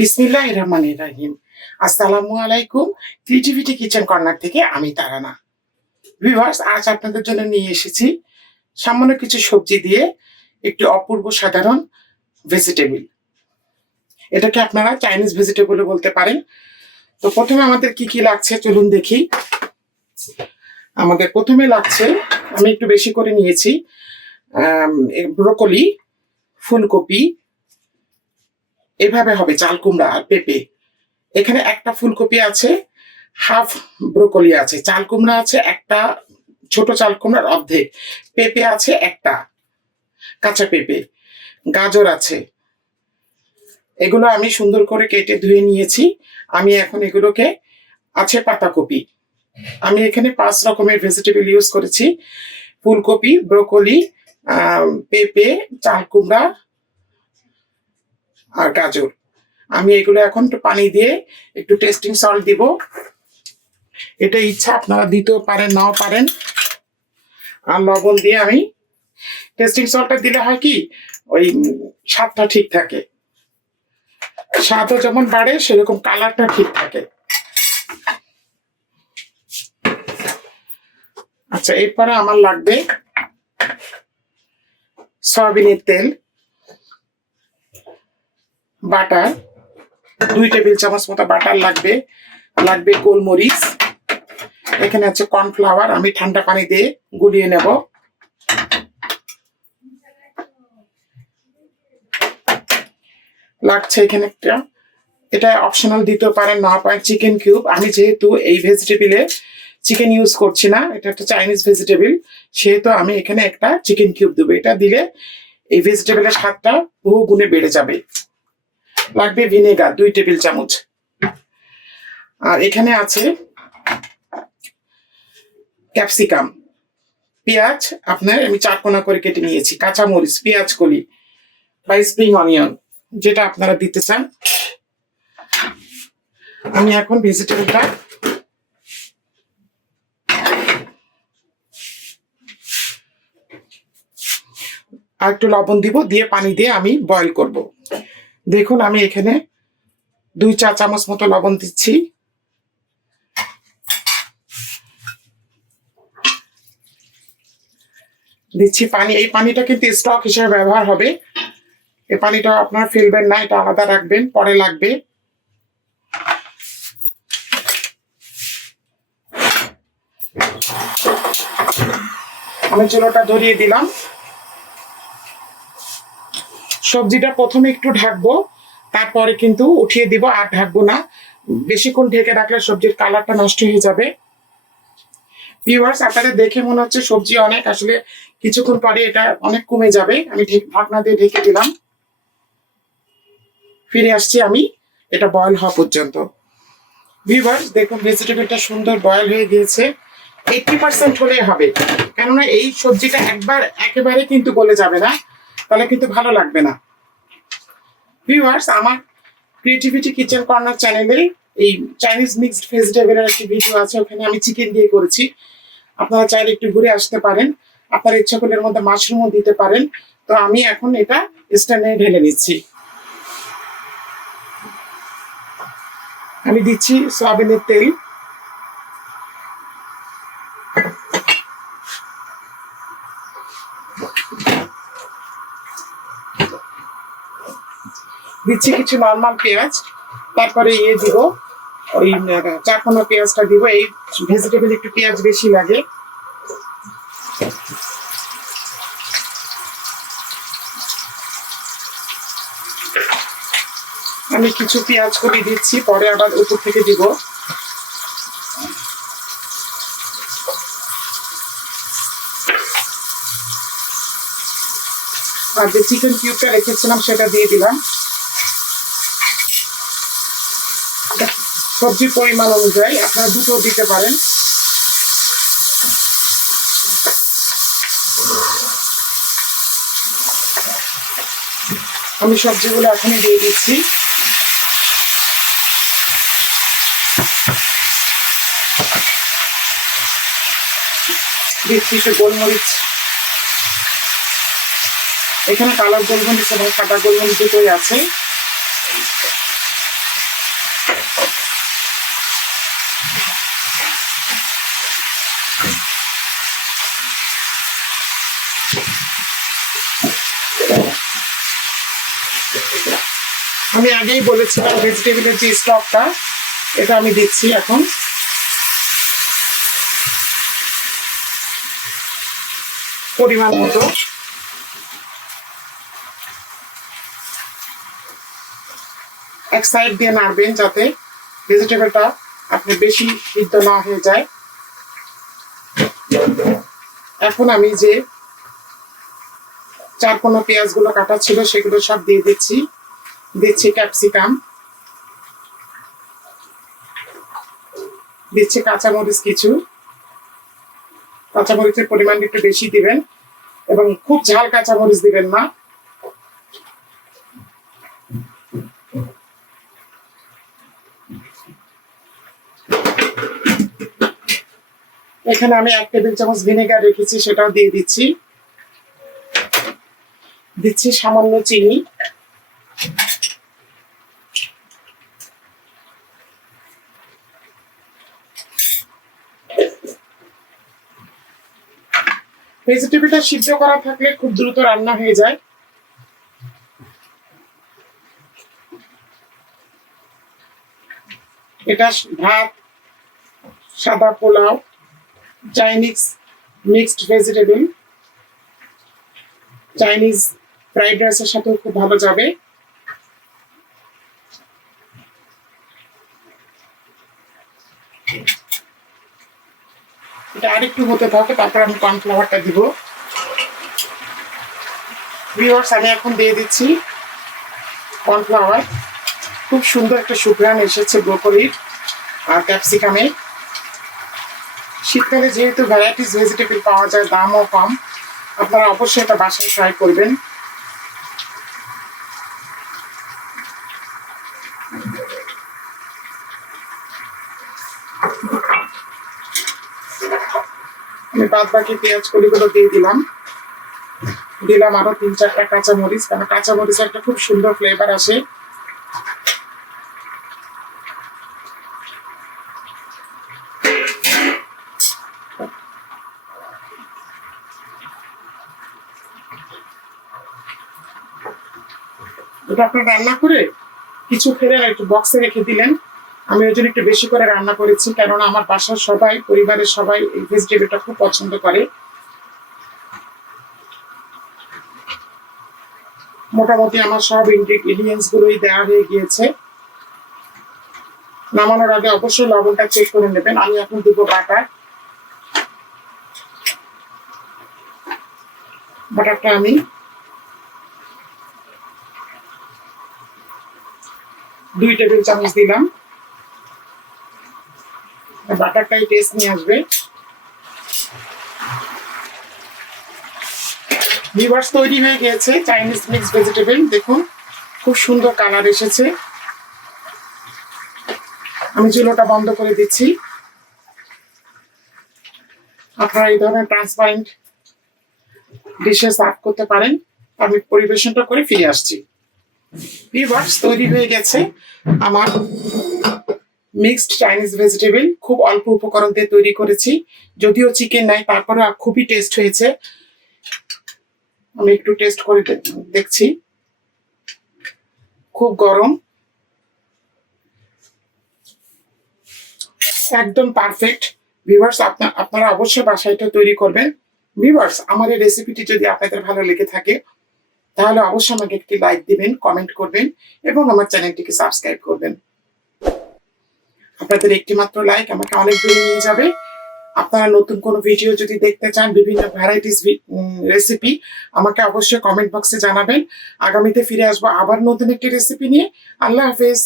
বিসমিল্লাহ রহমান রাহিম। আসসালামু আলাইকুম ক্রিয়েটিভিটি কিচেন কর্নার থেকে আমি তারানা। ভিউয়ার্স, আজ আপনাদের জন্য নিয়ে এসেছি সামান্য কিছু সবজি দিয়ে একটি অপূর্ব সাধারণ ভেজিটেবল এটাকে আপনারা চাইনিজ ভেজিটেবল বলতে পারেন। তো প্রথমে আমাদের কি কি লাগছে চলুন দেখি। আমাদের প্রথমে লাগছে, আমি একটু বেশি করে নিয়েছি ব্রোকলি, ফুলকপি এভাবে হবে, চাল কুমড়া আর পেঁপে। এখানে একটা ফুলকপি আছে, হাফ ব্রোকলি আছে, চাল কুমড়া আছে একটা, ছোট চাল কুমড়ার অর্ধেক। পেঁপে আছে একটা, কাঁচা পেঁপে। গাজর আছে। এগুলো আমি সুন্দর করে কেটে ধুয়ে নিয়েছি। আমি এখন এগুলোকে আছে পাতাকপি। আমি এখানে পাঁচ রকমের ভেজিটেবল ইউজ করেছি। ফুলকপি, ব্রোকলি পেঁপে, চাল কুমড়া আর গাজর। আমি এগুলো এখন একটু পানি দিয়ে একটু টেস্টিং সল্ট দিব। এটা ইচ্ছা, আপনারা দিতেও পারেন, নাও পারেন। আর লবণ দিয়ে আমি টেস্টিং সল্টটা দিলে হয় কি, ওই স্বাদটা ঠিক থাকে। স্বাদও যেমন বাড়ে, সেরকম কালারটা ঠিক থাকে। আচ্ছা এরপরে আমার লাগবে সয়াবিনের তেল। বাটার। দুই টেবিল চামচ মতো বাটার লাগবে। লাগবে গোলমরিচ। এখানে আছে কর্নফ্লাওয়ার। আমি ঠান্ডা পানি দিয়ে গুলিয়ে নেব। লাগছে এখানে একটা। এটা অপশনাল দিতে পারেন না পারেন চিকেন কিউব আমি যেহেতু এই ভেজিটেবিলে চিকেন ইউজ করছি না, এটা একটা চাইনিজ ভেজিটেবিল সেহেতু আমি এখানে একটা চিকেন কিউব দেবো। এটা দিলে এই ভেজিটেবিলের স্বাদটা বহু গুণে বেড়ে যাবে। লাগবে ভিনেগার, দুই টেবিল চামচ। আর এখানে আছে ক্যাপসিকাম। পেঁয়াজ, আপনার আমি চার কোনা করে কেটে নিয়েছি, কাঁচামরিচ, পেঁয়াজ কলি বা স্প্রিং অনিয়ন যেটা আপনারা দিতে চান। আমি এখন ভেজিটেবলটা আর একটু লবণ দিব, দিয়ে পানি দিয়ে আমি বয়ল করব। দেখুন, আমি এখানে দুই চা চামচ মতো লবণ দিচ্ছি। দিচ্ছি পানি। এই পানিটা কিন্তু স্টক হিসেবে ব্যবহার হবে। এই পানিটা আপনারা ফেলবেন না, এটা আলাদা রাখবেন, পরে লাগবে। আমি চুলোটা ধরিয়ে দিলাম। সবজিটা প্রথমে একটু ঢাকবো, তারপরে কিন্তু উঠিয়ে দিব আর ঢাকবো না। বেশিক্ষণ ঢেকে রাখলে সবজির কালারটা নষ্ট হয়ে যাবে। ভিউয়ার্স আপনাদের দেখে মনে হচ্ছে সবজি অনেক, আসলে কিছুক্ষণ পরে এটা অনেক কমে যাবে। আমি ঢেক- ঢাকনা দিয়ে ঢেকে দিলাম। ফিরে আসছি আমি, এটা বয়েল হওয়া পর্যন্ত। ভিউয়ার্স দেখুন ভেজিটেবলটা সুন্দর বয়েল হয়ে গিয়েছে। এইটটি পার্সেন্ট হলেই হবে। কেননা এই সবজিটা একবার একেবারে কিন্তু গলে যাবে না। তাহলে কিন্তু ভালো লাগবে না। ভিউয়ার্স আমার ক্রিয়েটিভিটি কিচেন কর্নার চ্যানেলে এই চাইনিজ মিক্সড ভেজিটেবলের একটি ভিডিও আছে, ওখানে আমি চিকেন দিয়ে করেছি। আপনারা চাইলে একটু ঘুরে আসতে পারেন। আপনার ইচ্ছা করলে এর মধ্যে মাশরুমও দিতে পারেন। তো আমি এখন এটা স্ট্যান্ডে ঢেলে নিচ্ছি। আমি দিচ্ছি সয়াবিনের তেল। দিচ্ছি কিছু নর্মাল পেঁয়াজ, তারপরে ইয়ে দিব, ওই চারকোনা পেঁয়াজটা দিব, এই ভেজিটেবল একটু পেঁয়াজ বেশি লাগে। আমি কিছু পেঁয়াজ করে দিচ্ছি, পরে আবার উপর থেকে দিব। আর যে চিকেন কিউবটা রেখেছিলাম, সেটা দিয়ে দিলাম। সবজির পরিমাণ অনুযায়ী আপনারা দুটো দিতে পারেন। আমি সবজিগুলো এখনই দিয়ে দিচ্ছি। দিচ্ছি গোলমরিচ। এখানে কালার গোলমরিচ এবং সাদা গোলমরিচ দুটোই আছে। আমি আগেই বলেছিলাম ভেজিটেবিলের যে স্টকটা এটা আমি দিচ্ছি এখন। পরিমাণ মতো। এক সাইড দিয়ে নাড়বেন যাতে ভেজিটেবলটা আপনি বেশি সিদ্ধ না হয়ে যায়। এখন আমি যে চার কোনো পেঁয়াজগুলো কাটা ছিল সেগুলো সব দিয়ে দিচ্ছি। দিচ্ছি ক্যাপসিকাম দিচ্ছি কাঁচামরিচ কিছু। কাঁচামরিচের পরিমাণ একটু বেশি দিবেন এবং খুব ঝাল কাঁচামরিচ দিবেন না এখানে আমি এক টেবিল চামচ ভিনেগার রেখেছি, সেটাও দিয়ে দিচ্ছি। দিচ্ছি সামান্য চিনি। ভেজিটেবলটা সিদ্ধ করা থাকলে খুব দ্রুত রান্না হয়ে যায়। এটা ভাত, সাদা pulao, Chinese mixed vegetable. Chinese fried রাইসের সাথেও খুব ভালো যাবে। এটা আরেকটু হতে থাকে, তারপর আমি কর্নফ্লাওয়ারটা দিব। ভিউয়ার্স আমি এখন দিয়ে দিচ্ছি কর্নফ্লাওয়ার। খুব সুন্দর একটা সুঘ্রাণ এসেছে ব্রোকলির আর ক্যাপসিকামে। শীতকালে যেহেতু ভ্যারাইটিস ভেজিটেবল পাওয়া যায়, দামও কম। আপনারা অবশ্যই এটা বাসায় ট্রাই করবেন। বাদ বাকি পেঁয়াজ কলিগুলো দিয়ে দিলাম। দিলাম আরও তিন চারটা কাঁচামরিচ কারণ কাঁচামরিচ একটা খুব সুন্দর ফ্লেভার আসে। এটা রান্না করে কিছু ফেলেন একটু বক্সে রেখে দিলেন। আমি ওই জন্য একটু বেশি করে রান্না করেছি, কেননা আমার বাসার সবাই, পরিবারের সবাই এই ভেজিটেবলটা খুব পছন্দ করে। মোটামুটি আমার সব ইনগ্রিডিয়েন্টস গুলোই দেওয়া হয়ে গিয়েছে। নামানোর আগে অবশ্যই লবণটা চেক করে নেবেন, আমি এখন দিব বাটার। বাটারটা আমি দুই টেবিল চামচ দিলাম। বাটারটাই টেস্ট নিয়ে আসবে। ভিভার্স তৈরি হয়ে গিয়েছে চাইনিজ মিক্স ভেজিটেবল দেখুন, খুব সুন্দর কালার এসেছে। আমি চুলোটা বন্ধ করে দিচ্ছি। আপনারা এই ধরনের ট্রান্সপারেন্ট ডিশে সার্ভ করতে পারেন। আমি পরিবেশনটা করে ফিরে আসছি। ভিভার্স তৈরি হয়ে গেছে আমার মিক্সড চাইনিজ ভেজিটেবল খুব অল্প উপকরণ দিয়ে তৈরি করেছি। যদিও চিকেন নাই তারপরে খুবই টেস্ট হয়েছে। আমি একটু টেস্ট করে দেখছি। খুব গরম। একদম পারফেক্ট ভিভার্স আপনার আপনারা অবশ্যই বাসায় এটা তৈরি করবেন। ভিভার্স আমার এই রেসিপিটি যদি আপনাদের ভালো লেগে থাকে, তাহলে অবশ্যই আমাকে একটি লাইক দিবেন কমেন্ট করবেন, এবং আমার চ্যানেলটিকে সাবস্ক্রাইব করবেন। আপনাদের একটি মাত্র লাইক আমাকে অনেক দূরে নিয়ে যাবে। আপনারা নতুন কোনো ভিডিও যদি দেখতে চান, বিভিন্ন ভ্যারাইটিস রেসিপি আমাকে অবশ্যই কমেন্ট বক্সে জানাবেন। আগামীতে ফিরে আসব আবার নতুন একটি রেসিপি নিয়ে। আল্লাহ হাফেজ।